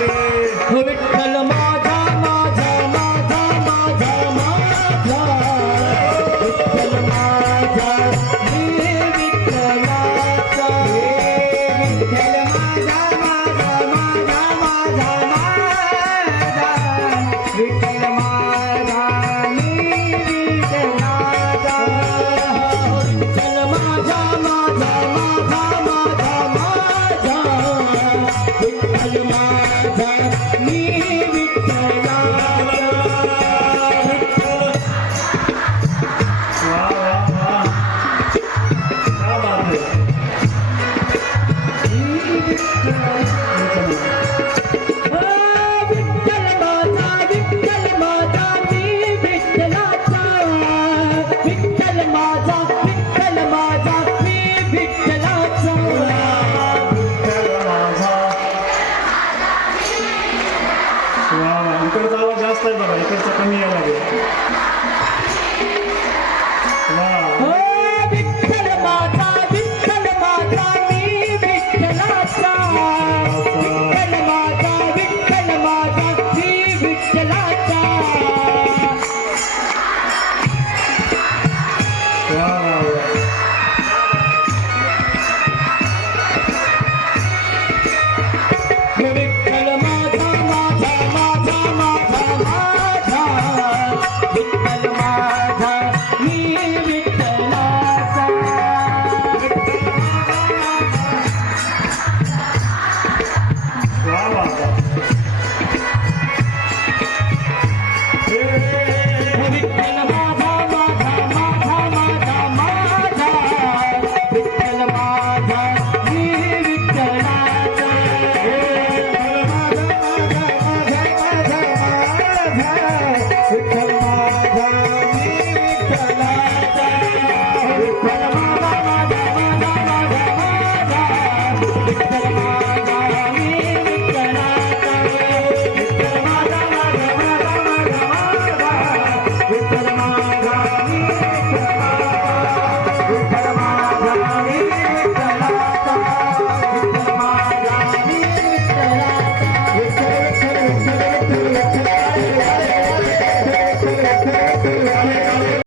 Yeah. वा इकडचा आवाज जास्त आहे बघा इकडचा कमी आहे. Yeah.